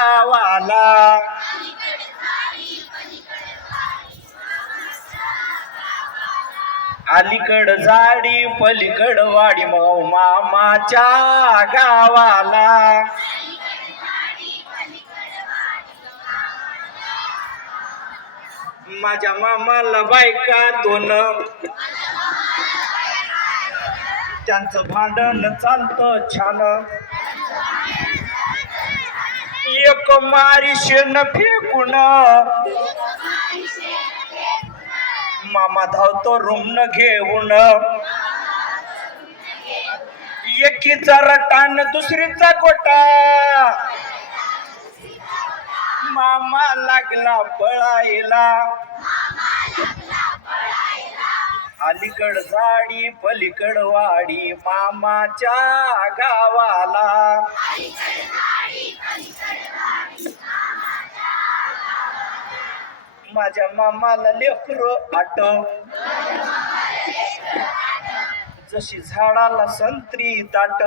गावाला. अलीकड झाडी पलीकड वाडी मग मामाच्या गावाला. माझ्या मामाला बायका दोन, त्यांचं भांडण चालतं छान. एक मारी शेण फेकून मामा धावतो रुमन घेऊन. एकीचा रटान दुसरीचा कोटा, मामा लागला पळायला. अलीकड झाडी पलीकड वाडी मामाच्या गावाला. माझ्या मामाला लेकरं आठ, जशी झाडाला संत्री दाट,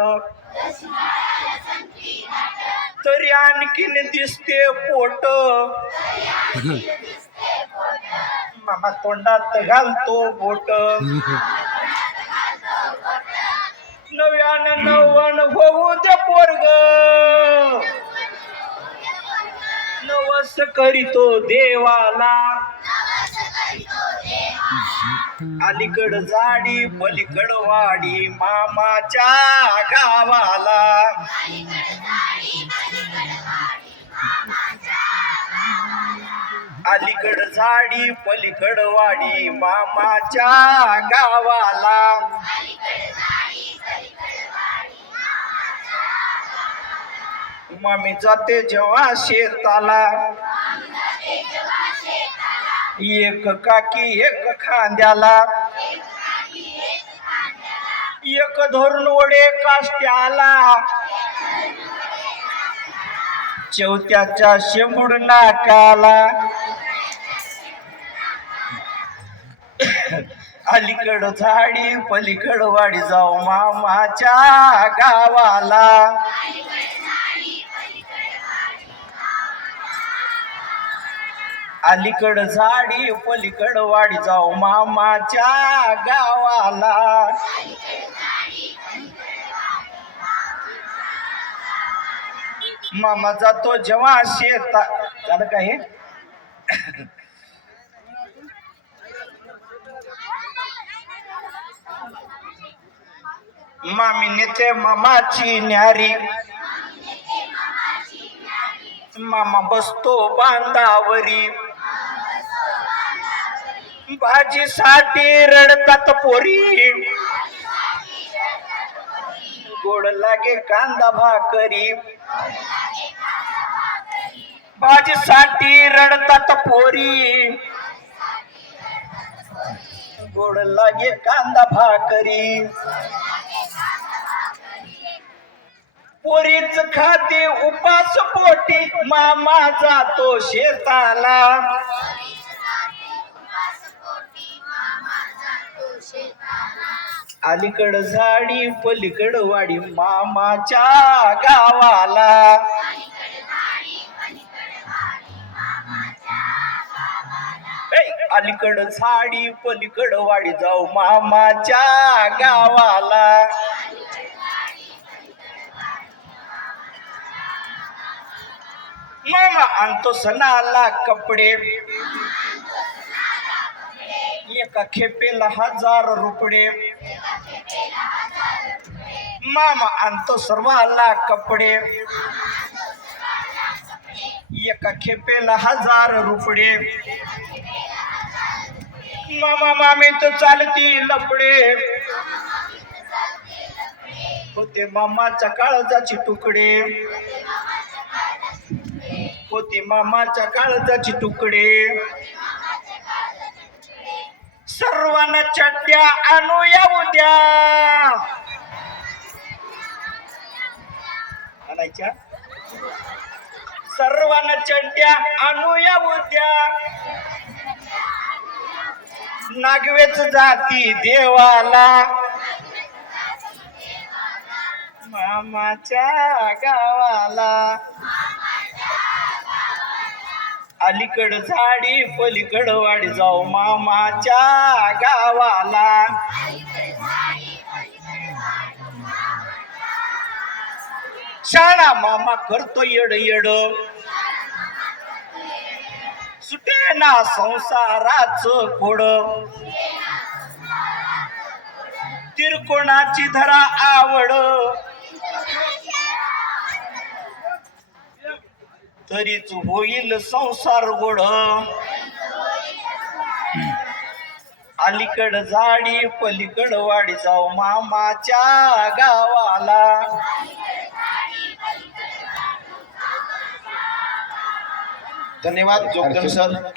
तरी आणखीन दिसते पोट. मामा तोंडात घालतो बोट. नव्यानं नव्वण होऊ दे पोरग, नवस करीतो देवाला. अलीकड झाडी पलीकड वाडी मामाच्या गावाला. अलीकड झाडी पलीकड वाडी मामाच्या गावाला. मामी जाते जेव्हा शेताला, एक काकी एक खांद्याला, एक धरून वडे काष्ट्याला, चौथ्याच्या शेंबूड नाकाला. अलीकड झाडी पलीकड वाडी जाऊ मामाच्या गावाला. अलीकड झाडी पलीकड वाडी जाऊ मामाच्या गावाला. मामा जातो जेव्हा शेतात, झालं का हे? मामी नेते मामाची न्यारी, मामा बसतो बांधावरी. भाजीसाठी रडतात पोरी, गोड लागे कांदा भाकरी. भाजीसाठी रडतात पोरी, गोड लागे कांदा भाकरी. पोरीच खाते उपास पोटी मामा जातो शेताला. अलीकड झाडी पलीकड वाडी मामाच्या गावाला. अलीकड झाडी पलीकड वाडी जाऊ मामाच्या गावाला. मामा आणतो सणाला कपडे, एका खेपेला 1000 रुपये. मामा आणतो सर्वाला कपडे, एका खेपेला 1000 रुपये. मामा मामी तो चालती लपडे, होते मामाच्या काळजाची तुकडे. होती मामाच्या काळजाची तुकडे. सर्वांना चड्ड्या आणूया उद्या. आणायच्या सर्वांना चड्ड्या आणूया उद्या. नागवेच जाती देवाला, मामाच्या गावाला. अलीकड झाडी पलीकड वाडी जाऊ मामाच्या गावाला. शाळा मामा करतो येड येड सुटे ना संसाराच कोड. तिरकोणाची धरा आवड तरीच होईल संसार गोड. अलीकड झाडी पलीकड वाडी जाऊ मामाच्या गावाला. धन्यवाद जोगदंड सर.